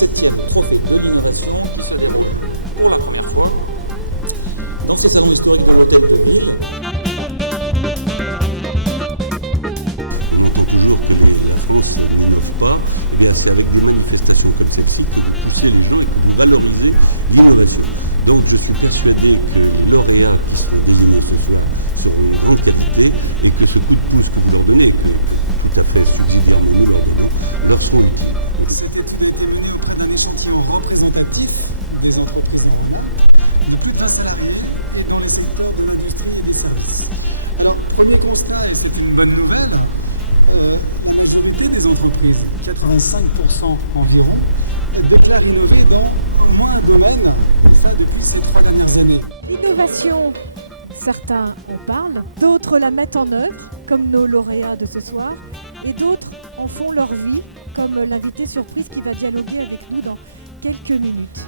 7e trophée de l'innovation qui se déroule pour la première fois dans ce salon historique de l'hôtel de Lille. Et c'est avec des manifestations comme celle-ci que vous poussez les gens et que vous valorisez l'innovation. Donc je suis persuadé que les lauréats qui seront désignés ce soir seront de grande qualité et que ce coup de pouce que vous leur donnez, qui est tout à fait subsidiaire de nous leur seront utiles. C'était tous les deux un échantillon représentatif des entreprises économiques. Il y a plus d'un salarié dans le secteur de l'industrie et des services. Alors, premier constat, et c'est une bonne nouvelle, des entreprises, 85% environ, déclarent innover dans au moins un domaine depuis ces 3 dernières années. L'innovation, certains en parlent, d'autres la mettent en œuvre, comme nos lauréats de ce soir, et d'autres en font leur vie, comme l'invité surprise qui va dialoguer avec nous dans quelques minutes.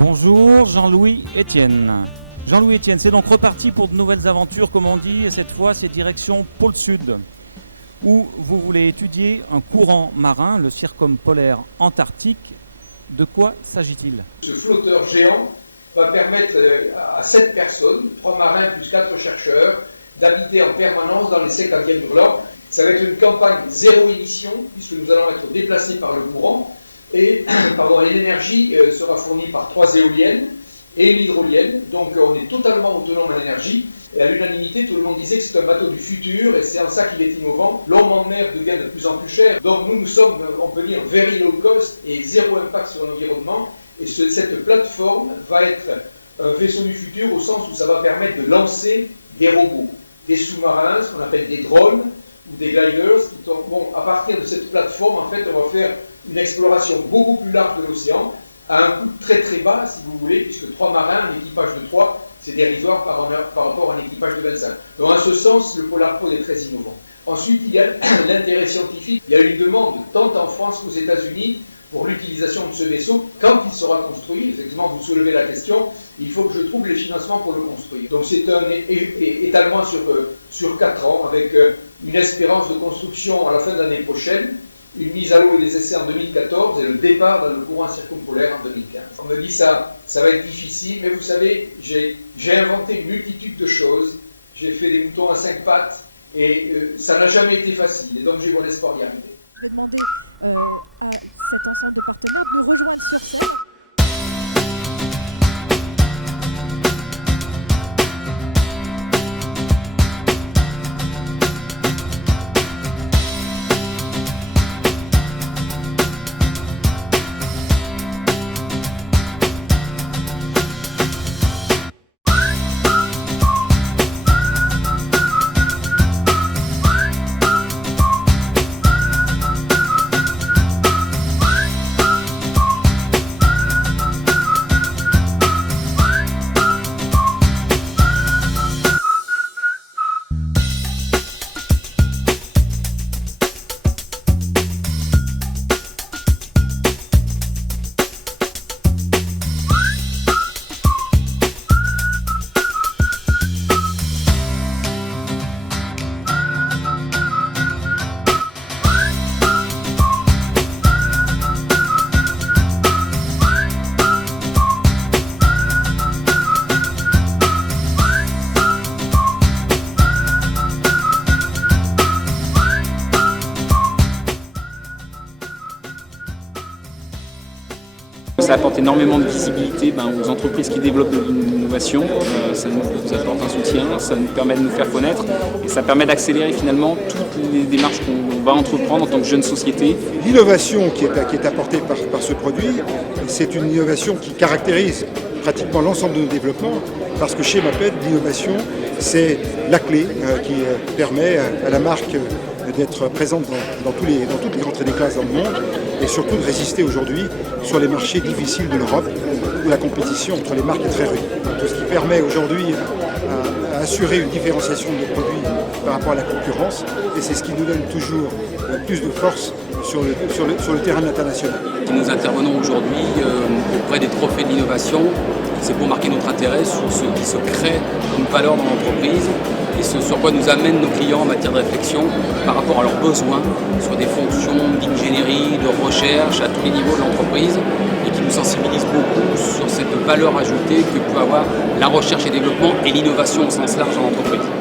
Bonjour Jean-Louis Etienne. Jean-Louis Etienne, c'est donc reparti pour de nouvelles aventures, comme on dit, et cette fois c'est direction Pôle Sud, où vous voulez étudier un courant marin, le circumpolaire antarctique. De quoi s'agit-il? Ce flotteur géant va permettre à 7 personnes, 3 marins plus 4 chercheurs, d'habiter en permanence dans les 50e brûlants. Ça va être une campagne zéro émission, puisque nous allons être déplacés par le courant. Et l'énergie sera fournie par 3 éoliennes et une hydrolienne. Donc on est totalement autonome en énergie. Et à l'unanimité, tout le monde disait que c'est un bateau du futur, et c'est en ça qu'il est innovant. L'homme en mer devient de plus en plus cher. Donc nous sommes, on peut dire, very low cost et zéro impact sur l'environnement. Et cette plateforme va être un vaisseau du futur au sens où ça va permettre de lancer des robots, des sous-marins, ce qu'on appelle des drones ou des gliders. Bon, à partir de cette plateforme, en fait, on va faire une exploration beaucoup plus large de l'océan, à un coût très très bas, si vous voulez, puisque 3 marins, un équipage de 3, c'est dérisoire par rapport à un équipage de 25. Donc en ce sens, le Polar Pod est très innovant. Ensuite, il y a l'intérêt scientifique. Il y a une demande tant en France qu'aux États-Unis pour l'utilisation de ce vaisseau. Quand il sera construit, effectivement, vous soulevez la question, il faut que je trouve les financements pour le construire. Donc c'est un étalement sur 4 ans, avec une espérance de construction à la fin de l'année prochaine, une mise à l'eau et des essais en 2014 et le départ dans le courant circumpolaire en 2015. On me dit ça va être difficile, mais vous savez, j'ai inventé une multitude de choses, j'ai fait des moutons à 5 pattes et ça n'a jamais été facile et donc j'ai bon espoir d'y arriver. Je vais demander à cet ensemble de partenaires de nous rejoindre sur scène. Ça apporte énormément de visibilité aux entreprises qui développent de l'innovation, ça nous apporte un soutien, ça nous permet de nous faire connaître et ça permet d'accélérer finalement toutes les démarches qu'on va entreprendre en tant que jeune société. L'innovation qui est apportée par ce produit, c'est une innovation qui caractérise pratiquement l'ensemble de nos développements, parce que chez Maped, l'innovation, c'est la clé qui permet à la marque d'être présente dans toutes les entrées des classes dans le monde et surtout de résister aujourd'hui sur les marchés difficiles de l'Europe où la compétition entre les marques est très rude. Tout ce qui permet aujourd'hui à assurer une différenciation de nos produits par rapport à la concurrence et c'est ce qui nous donne toujours plus de force sur le terrain international. Nous intervenons aujourd'hui auprès des trophées de l'innovation. C'est pour marquer notre intérêt sur ce qui se crée comme valeur dans l'entreprise et ce sur quoi nous amènent nos clients en matière de réflexion par rapport à leurs besoins sur des fonctions d'ingénierie, de recherche à tous les niveaux de l'entreprise sensibilise beaucoup sur cette valeur ajoutée que peut avoir la recherche et développement et l'innovation au sens large en entreprise.